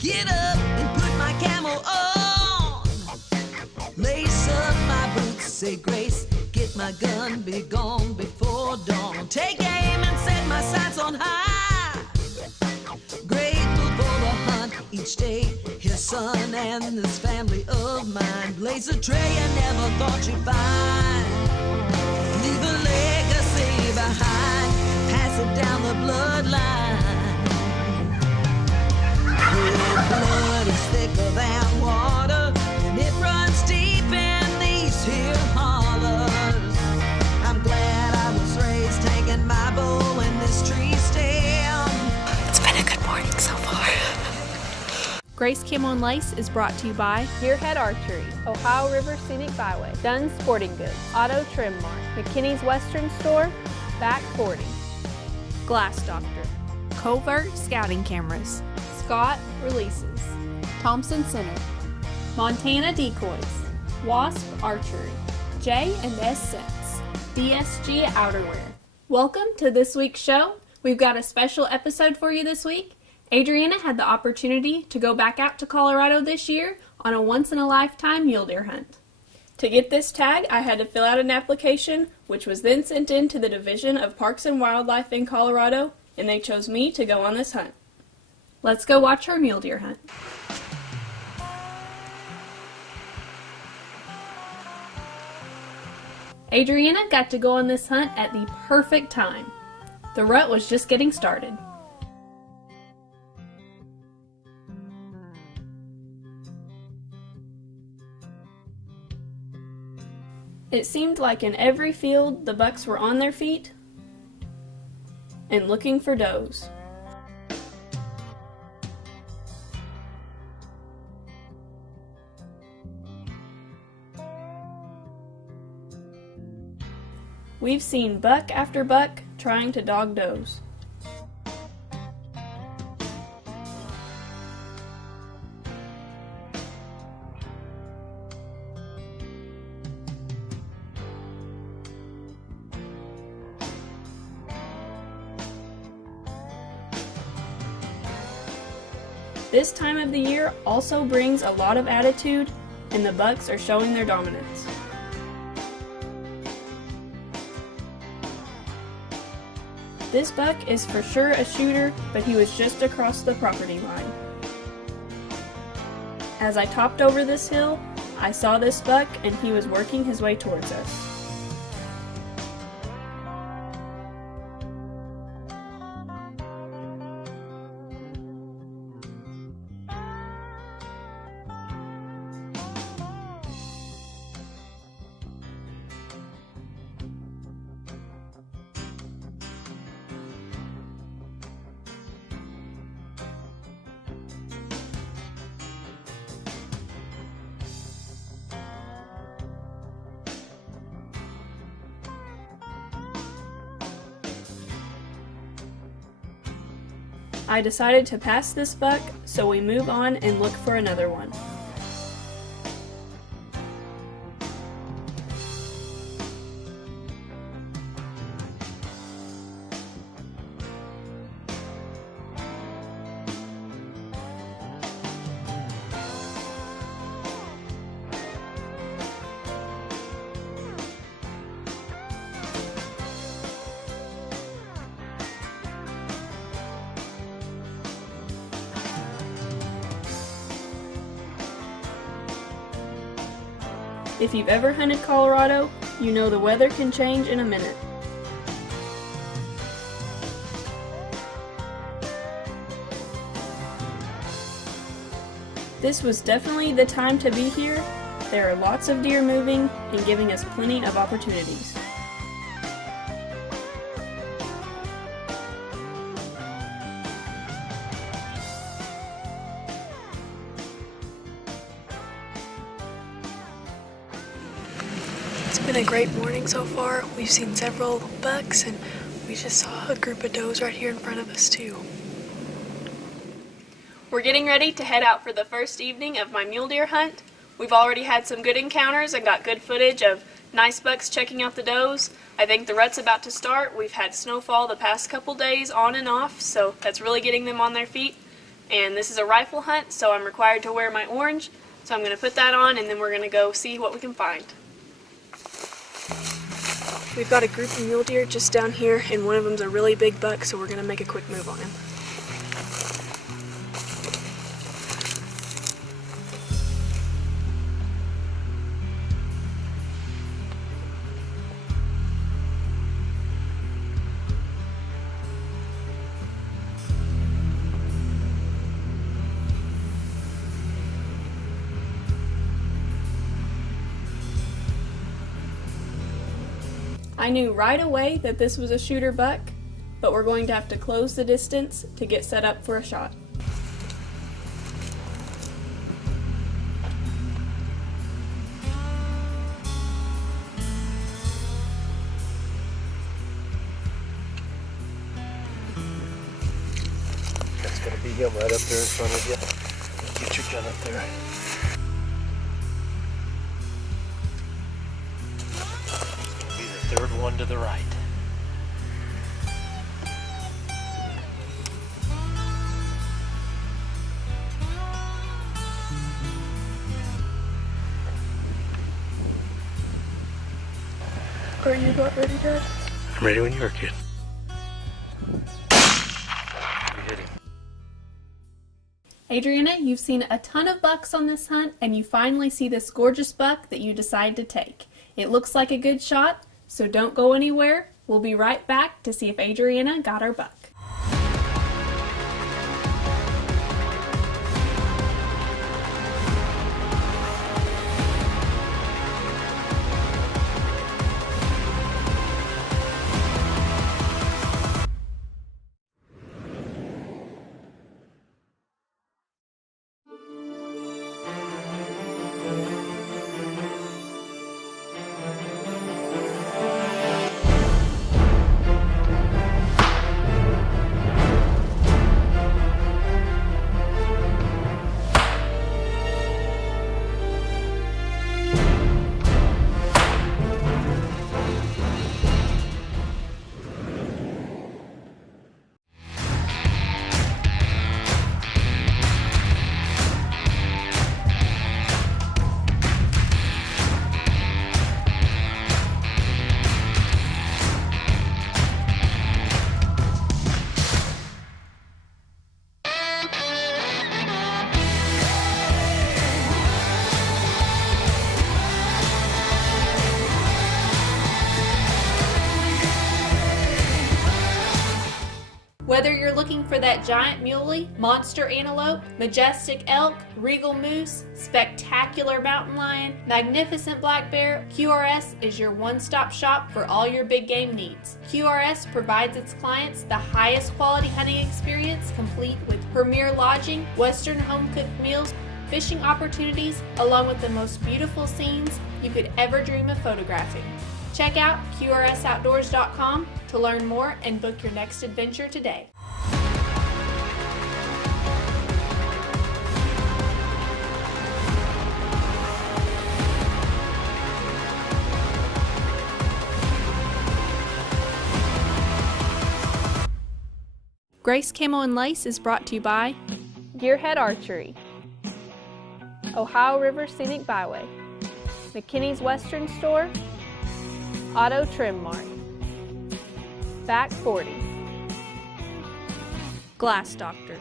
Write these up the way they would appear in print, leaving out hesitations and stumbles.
Get up and put my camo on. Lace up my boots, say grace. Get my gun, be gone before dawn. Take aim and set my sights on high. Grateful for the hunt each day. His son and this family of mine. Blaze a trail you never thought you'd find. Leave a legacy behind. Pass it down the bloodline. Your blood is thicker than water, and it runs deep in these here hollers. I'm glad I was raised taking my bow in this tree stem. It's been a good morning so far. Grace Camo and Lace is brought to you by Deerhead Archery, Ohio River Scenic Byway, Dunn's Sporting Goods, Auto Trim Mart, McKinney's Western Store, Back 40, Glass Doctor, Covert Scouting Cameras, Scott Releases, Thompson Center, Montana Decoys, Wasp Archery, J&S Sets, DSG Outerwear. Welcome to this week's show. We've got a special episode for you this week. Adriana had the opportunity to go back out to Colorado this year on a once-in-a-lifetime mule deer hunt. To get this tag, I had to fill out an application, which was then sent in to the Division of Parks and Wildlife in Colorado, and they chose me to go on this hunt. Let's go watch our mule deer hunt. Adriana got to go on this hunt at the perfect time. The rut was just getting started. It seemed like in every field the bucks were on their feet and looking for does. We've seen buck after buck trying to dog does. This time of the year also brings a lot of attitude, and the bucks are showing their dominance. This buck is for sure a shooter, but he was just across the property line. As I topped over this hill, I saw this buck and he was working his way towards us. I decided to pass this buck, so we move on and look for another one. If you've ever hunted Colorado, you know the weather can change in a minute. This was definitely the time to be here. There are lots of deer moving and giving us plenty of opportunities. It's been a great morning so far. We've seen several bucks and we just saw a group of does right here in front of us too. We're getting ready to head out for the first evening of my mule deer hunt. We've already had some good encounters and got good footage of nice bucks checking out the does. I think the rut's about to start. We've had snowfall the past couple days on and off, so that's really getting them on their feet. and this is a rifle hunt, so I'm required to wear my orange. So I'm going to put that on, and then we're going to go see what we can find. We've got a group of mule deer just down here, and one of them's a really big buck, so we're going to make a quick move on him. I knew right away that this was a shooter buck, but we're going to have to close the distance to get set up for a shot. That's going to be him right up there in front of you. Get your gun up there. Third one to the right. Are you about ready, Dad? I'm ready when you are, kid. You hit him. Adriana, you've seen a ton of bucks on this hunt, and you finally see this gorgeous buck that you decide to take. It looks like a good shot, so don't go anywhere. We'll be right back to see if Adriana got our buck. Whether you're looking for that giant muley, monster antelope, majestic elk, regal moose, spectacular mountain lion, magnificent black bear, QRS is your one-stop shop for all your big game needs. QRS provides its clients the highest quality hunting experience, complete with premier lodging, Western home-cooked meals, fishing opportunities, along with the most beautiful scenes you could ever dream of photographing. Check out QRSOutdoors.com to learn more and book your next adventure today. Grace Camo and Lace is brought to you by Gearhead Archery, Ohio River Scenic Byway, McKinney's Western Store, Auto Trim Mart, Back 40, Glass Doctor,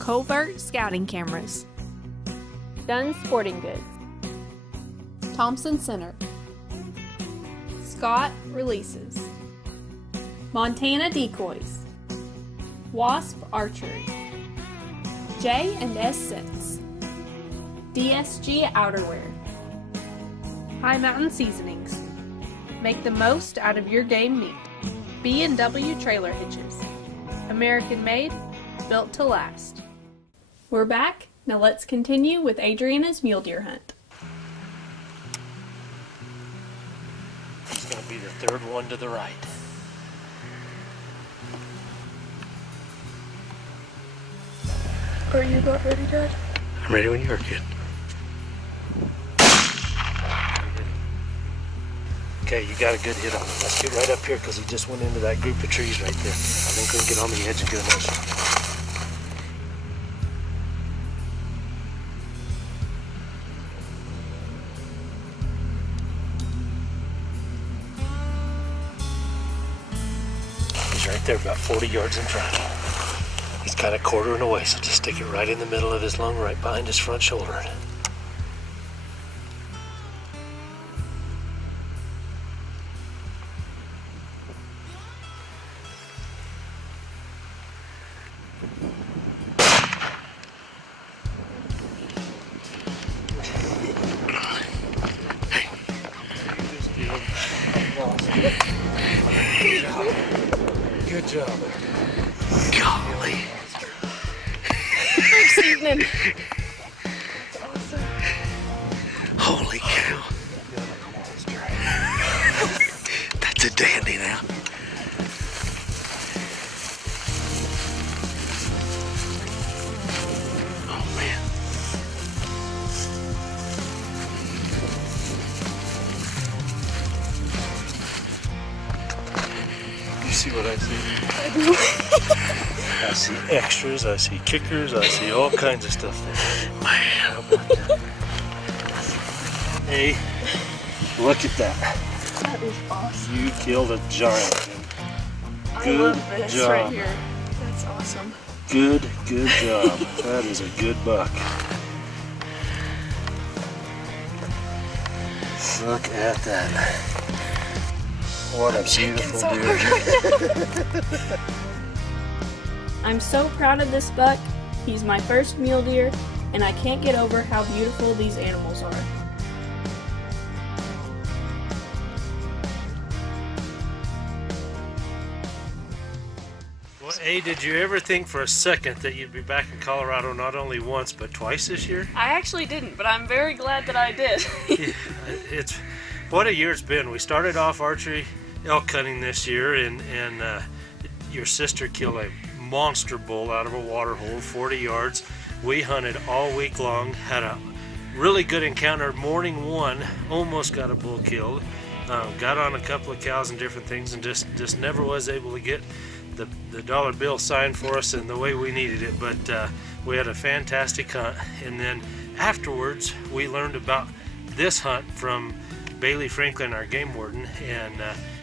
Covert Scouting Cameras, Dunn Sporting Goods, Thompson Center, Scott Releases, Montana Decoys, Wasp Archery, J&S Scents, DSG Outerwear, High Mountain Seasonings. Make the most out of your game meat. B&W Trailer Hitches. American made, built to last. We're back. Now let's continue with Adriana's mule deer hunt. He's going to be the third one to the right. Are you about ready, Dad? I'm ready when you are, kid. Okay, you got a good hit on him. Let's get right up here because he just went into that group of trees right there. I think we can get on the edge and get a nice shot. right there, about 40 yards in front. He's kind of quartering away, so just stick it right in the middle of his lung, right behind his front shoulder. Good job. Golly. First evening. Holy cow. That's a dandy now. Oh man. You see what I see? I do. I see extras, I see kickers, I see all kinds of stuff there. Man, how about that? Hey, look at that. That is awesome. You killed a giant. I love this job. right here. That's awesome. Good job. That is a good buck. Look at that. What a beautiful so deer. I'm so proud of this buck. He's my first mule deer, and I can't get over how beautiful these animals are. Well, A, did you ever think for a second that you'd be back in Colorado not only once but twice this year? I actually didn't, but I'm very glad that I did. Yeah, it's what a year it's been. We started off archery elk hunting this year, and your sister killed a monster bull out of a water hole, 40 yards. We hunted all week long, had a really good encounter. Morning one, almost got a bull killed, got on a couple of cows and different things, and just never was able to get the dollar bill signed for us in the way we needed it. But we had a fantastic hunt, and then afterwards we learned about this hunt from Bailey Franklin, our game warden, and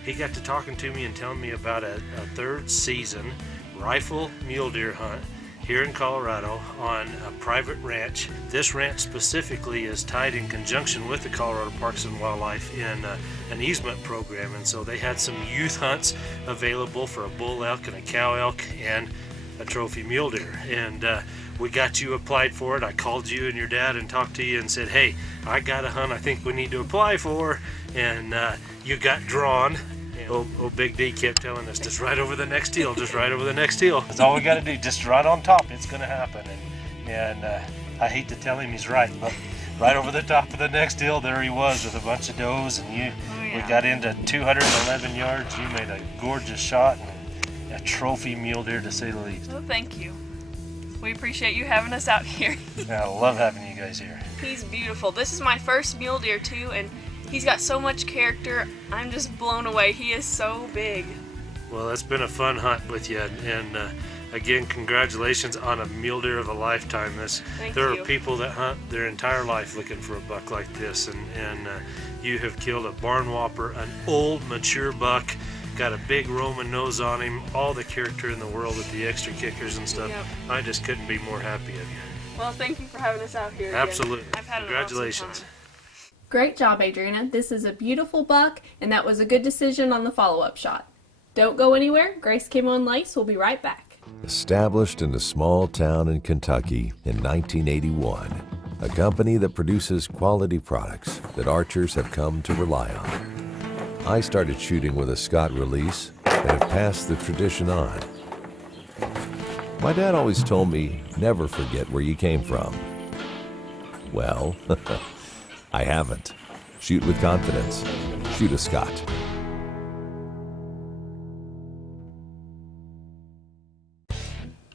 he got to talking to me and telling me about a third season rifle mule deer hunt here in Colorado on a private ranch. This ranch specifically is tied in conjunction with the Colorado Parks and Wildlife in an easement program, and so they had some youth hunts available for a bull elk and a cow elk and a trophy mule deer, and we got you applied for it. I called you and your dad and talked to you and said, hey, I got a hunt I think we need to apply for, and you got drawn. Oh, Big D kept telling us, just right over the next hill, just right over the next hill. That's all we got to do, just right on top, it's going to happen. And I hate to tell him he's right, but right over the top of the next hill, there he was with a bunch of does, and we got into 211 yards. You made a gorgeous shot, and a trophy mule deer to say the least. Oh, thank you. We appreciate you having us out here. I love having you guys here. He's beautiful. This is my first mule deer too, and he's got so much character. I'm just blown away. He is so big. Well, it's been a fun hunt with you, and again, congratulations on a mule deer of a lifetime. There are people that hunt their entire life looking for a buck like this, and you have killed a barn whopper, an old mature buck, got a big Roman nose on him, all the character in the world with the extra kickers and stuff. Yep. I just couldn't be more happy of you. Well, thank you for having us out here again. Absolutely. I've had Congratulations. an awesome time. Great job, Adriana. This is a beautiful buck, and that was a good decision on the follow-up shot. Don't go anywhere. Grace Camo and Lace will be right back. Established in a small town in Kentucky in 1981, a company that produces quality products that archers have come to rely on. I started shooting with a Scott release and have passed the tradition on. My dad always told me, never forget where you came from. Well, I haven't. Shoot with confidence. Shoot a Scott.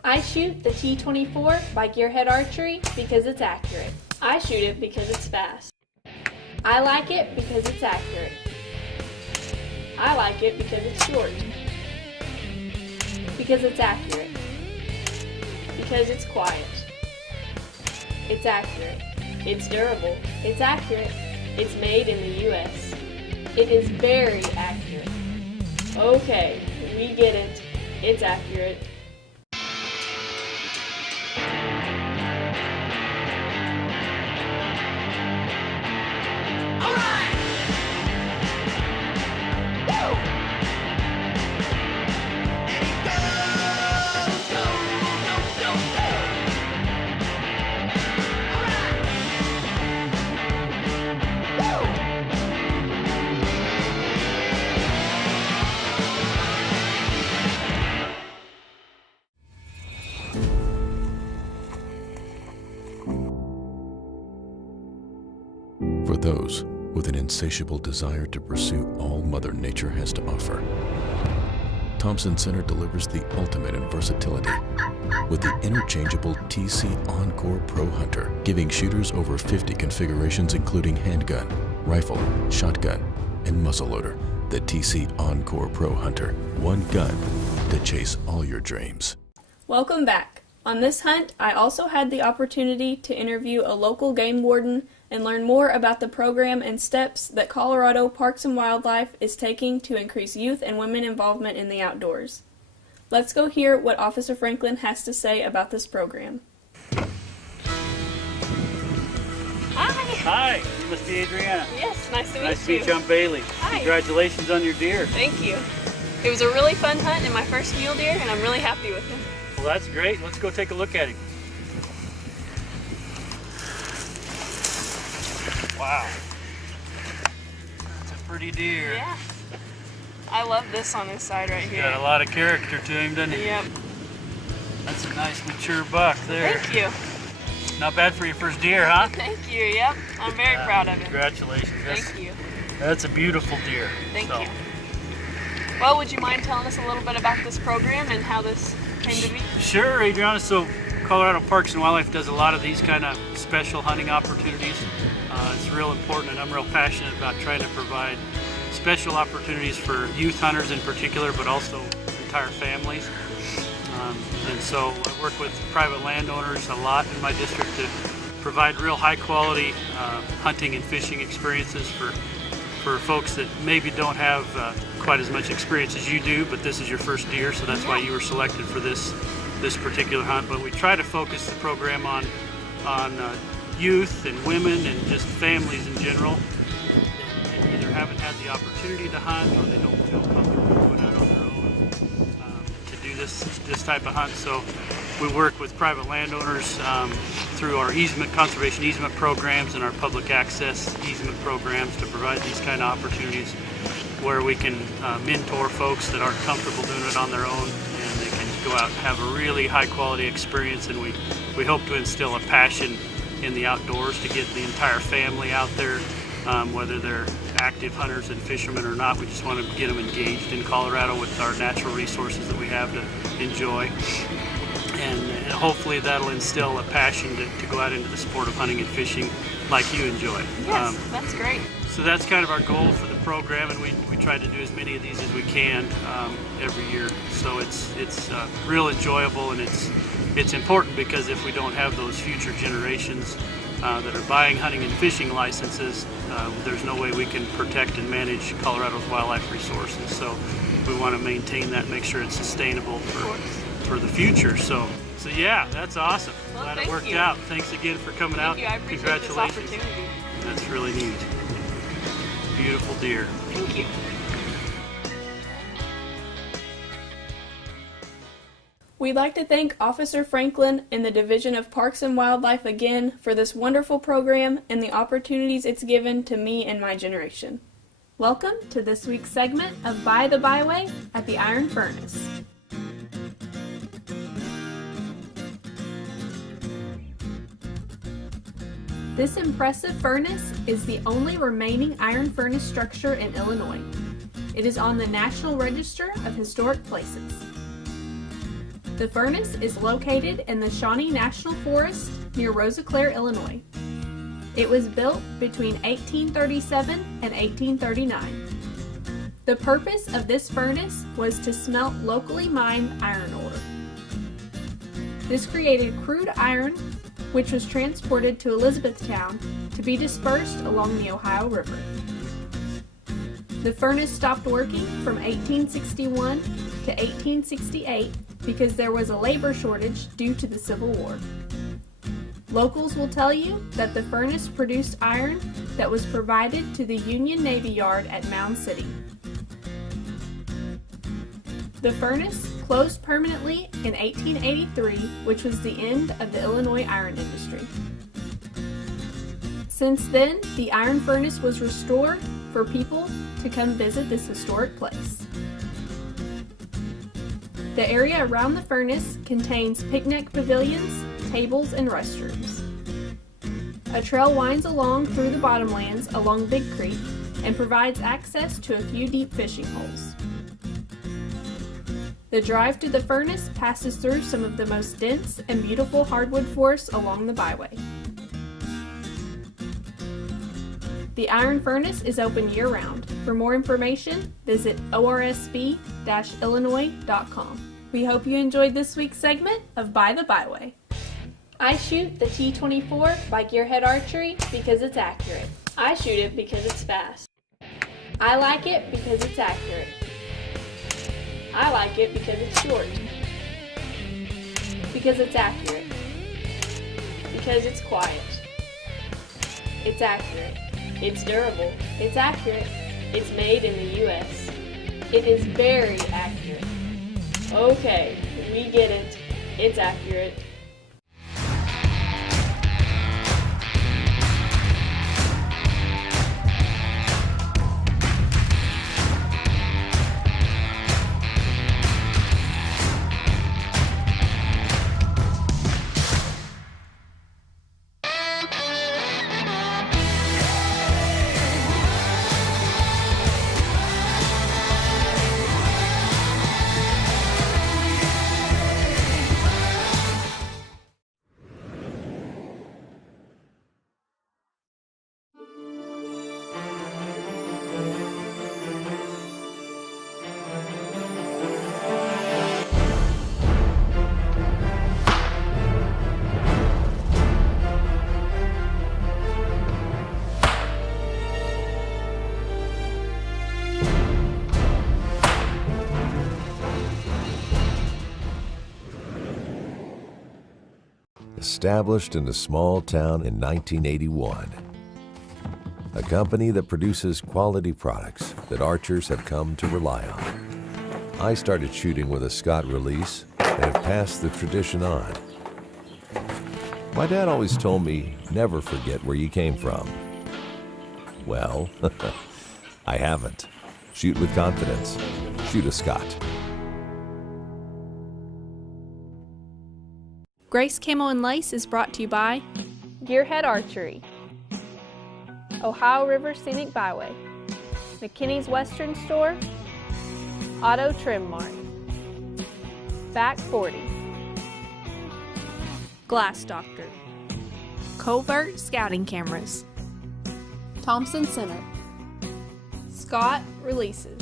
I shoot the T-24 by Gearhead Archery because it's accurate. I shoot it because it's fast. I like it because it's accurate. I like it because it's short. Because it's accurate. Because it's quiet. It's accurate. It's durable. It's accurate. It's made in the U.S. It is very accurate. Okay, we get it. It's accurate. For those with an insatiable desire to pursue all Mother Nature has to offer, Thompson Center delivers the ultimate in versatility with the interchangeable TC Encore Pro Hunter, giving shooters over 50 configurations including handgun, rifle, shotgun, and muzzleloader. The TC Encore Pro Hunter, one gun to chase all your dreams. Welcome back. On this hunt, I also had the opportunity to interview a local game warden and learn more about the program and steps that Colorado Parks and Wildlife is taking to increase youth and women involvement in the outdoors. Let's go hear what Officer Franklin has to say about this program. Hi, you must be Adriana. Yes, nice to meet you. Nice to meet you. I'm Bailey. Hi. Congratulations on your deer. Thank you. It was a really fun hunt and my first mule deer, and I'm really happy with him. Well, that's great. Let's go take a look at him. Wow. That's a pretty deer. Yeah. I love this on his side right here. Got a lot of character to him, doesn't he? Yep. That's a nice mature buck there. Thank you. Not bad for your first deer, huh? Thank you. Yep. I'm very proud of him. Congratulations. Thank you. That's a beautiful deer. Thank you. Well, would you mind telling us a little bit about this program and how this came to be? Sure, Adriana. So Colorado Parks and Wildlife does a lot of these kind of special hunting opportunities. It's real important, and I'm real passionate about trying to provide special opportunities for youth hunters in particular, but also entire families. And so I work with private landowners a lot in my district to provide real high quality hunting and fishing experiences for folks that maybe don't have quite as much experience as you do, but this is your first deer, so that's why you were selected for this particular hunt. But we try to focus the program on youth and women and just families in general that either haven't had the opportunity to hunt or they don't feel comfortable going out on their own to do this type of hunt. So we work with private landowners through our conservation easement programs and our public access easement programs to provide these kind of opportunities where we can mentor folks that aren't comfortable doing it on their own, and they can go out and have a really high quality experience. And we hope to instill a passion in the outdoors to get the entire family out there, whether they're active hunters and fishermen or not. We just want to get them engaged in Colorado with our natural resources that we have to enjoy. And hopefully that'll instill a passion to go out into the sport of hunting and fishing like you enjoy. Yes, that's great. So that's kind of our goal for the program, and we try to do as many of these as we can every year. So it's real enjoyable, and it's important because if we don't have those future generations that are buying hunting and fishing licenses, there's no way we can protect and manage Colorado's wildlife resources. So we want to maintain that, make sure it's sustainable for the future. So yeah, that's awesome. Well, Glad it thank worked you. out. Thanks again for coming out. Thank you. I appreciate this Congratulations. opportunity. That's really neat. Beautiful deer. Thank you. We'd like to thank Officer Franklin and the Division of Parks and Wildlife again for this wonderful program and the opportunities it's given to me and my generation. Welcome to this week's segment of By the Byway at the Iron Furnace. This impressive furnace is the only remaining iron furnace structure in Illinois. It is on the National Register of Historic Places. The furnace is located in the Shawnee National Forest near Rosiclare, Illinois. It was built between 1837 and 1839. The purpose of this furnace was to smelt locally mined iron ore. This created crude iron, which was transported to Elizabethtown to be dispersed along the Ohio River. The furnace stopped working from 1861 to 1868 because there was a labor shortage due to the Civil War. Locals will tell you that the furnace produced iron that was provided to the Union Navy Yard at Mound City. The furnace closed permanently in 1883, which was the end of the Illinois iron industry. Since then, the iron furnace was restored for people to come visit this historic place. The area around the furnace contains picnic pavilions, tables, and restrooms. A trail winds along through the bottomlands along Big Creek and provides access to a few deep fishing holes. The drive to the furnace passes through some of the most dense and beautiful hardwood forests along the byway. The iron furnace is open year-round. For more information, visit orsb-illinois.com. We hope you enjoyed this week's segment of By the Byway. I shoot the T-24 by Gearhead Archery because it's accurate. I shoot it because it's fast. I like it because it's accurate. I like it because it's short. Because it's accurate. Because it's quiet. It's accurate. It's durable. It's accurate. It's made in the U.S. It is very accurate. Okay, we get it. It's accurate. Established in a small town in 1981. A company that produces quality products that archers have come to rely on. I started shooting with a Scott release and have passed the tradition on. My dad always told me, never forget where you came from. Well, I haven't. Shoot with confidence. Shoot a Scott. Grace Camo and Lace is brought to you by Gearhead Archery, Ohio River Scenic Byway, McKinney's Western Store, Auto Trim Mart, Back 40, Glass Doctor, Covert Scouting Cameras, Thompson Center, Scott Releases,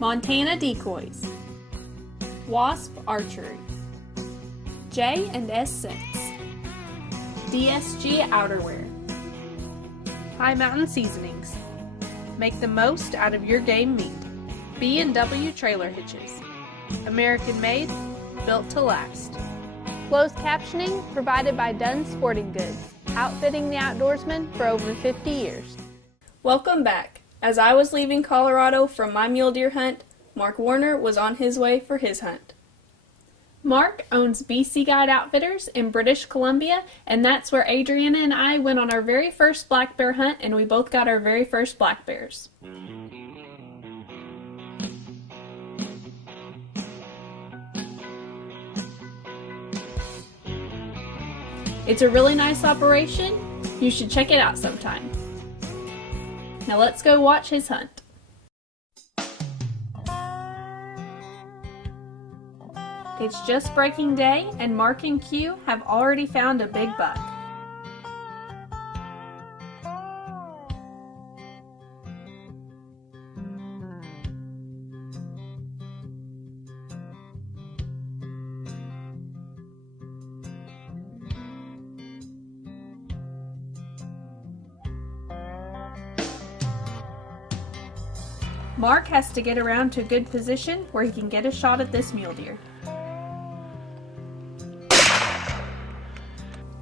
Montana Decoys, Wasp Archery, J&S Scents, DSG Outerwear, High Mountain Seasonings. Make the most out of your game meat. B&W Trailer Hitches. American made, built to last. Closed captioning provided by Dunn Sporting Goods, outfitting the outdoorsman for over 50 years. Welcome back. As I was leaving Colorado from my mule deer hunt, Mark Warner was on his way for his hunt. Mark owns BC Guide Outfitters in British Columbia, and that's where Adriana and I went on our very first black bear hunt, and we both got our very first black bears. It's a really nice operation. You should check it out sometime. Now let's go watch his hunt. It's just breaking day, and Mark and Q have already found a big buck. Mark has to get around to a good position where he can get a shot at this mule deer.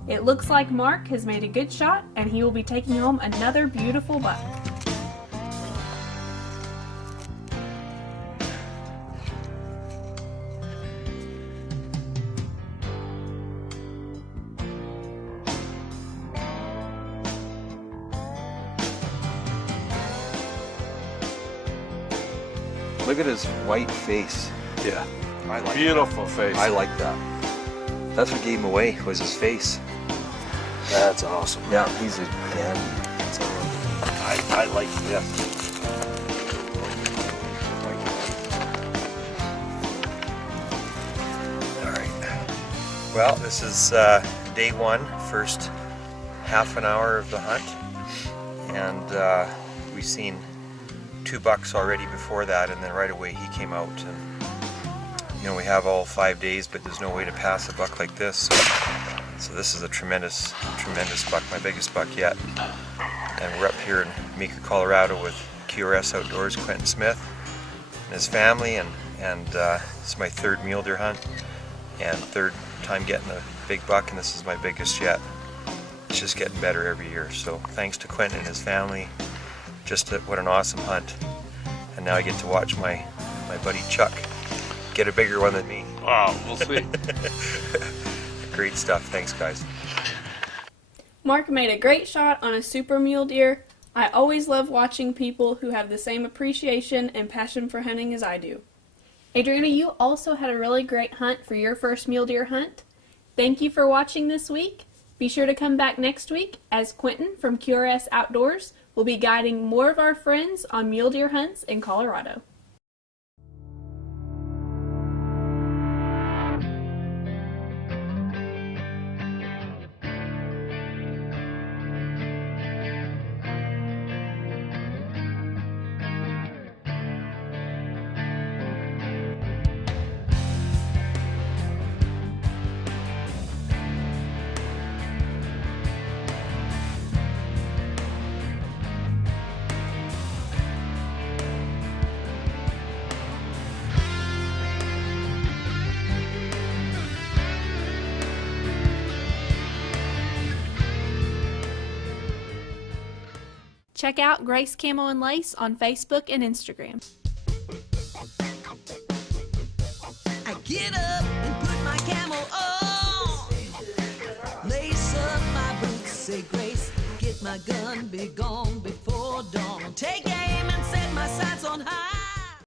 It looks like Mark has made a good shot and he will be taking home another beautiful buck. Look at his white face. Yeah, I like beautiful face. that. I like that. That's what gave him away, was his face. That's awesome. Yeah, he's a dandy. I like him. All right. Well, this is day one, first half an hour of the hunt. And we've seen 2 bucks already before that, and then right away he came out. And you know, we have all 5 days, but there's no way to pass a buck like this. So this is a tremendous buck, my biggest buck yet. And we're up here in Meeker, Colorado with QRS Outdoors, Quentin Smith and his family, and it's my 3rd mule deer hunt and 3rd time getting a big buck, and this is my biggest yet. It's just getting better every year. So thanks to Quentin and his family. What an awesome hunt. And now I get to watch my buddy Chuck get a bigger one than me. Wow, we'll see. Great stuff. Thanks, guys. Mark made a great shot on a super mule deer. I always love watching people who have the same appreciation and passion for hunting as I do. Adriana, you also had a really great hunt for your first mule deer hunt. Thank you for watching this week. Be sure to come back next week as Quentin from QRS Outdoors will be guiding more of our friends on mule deer hunts in Colorado. Check out Grace Camo and Lace on Facebook and Instagram. I get up and put my camo on, lace up my boots, say grace, get my gun, be gone before dawn. Take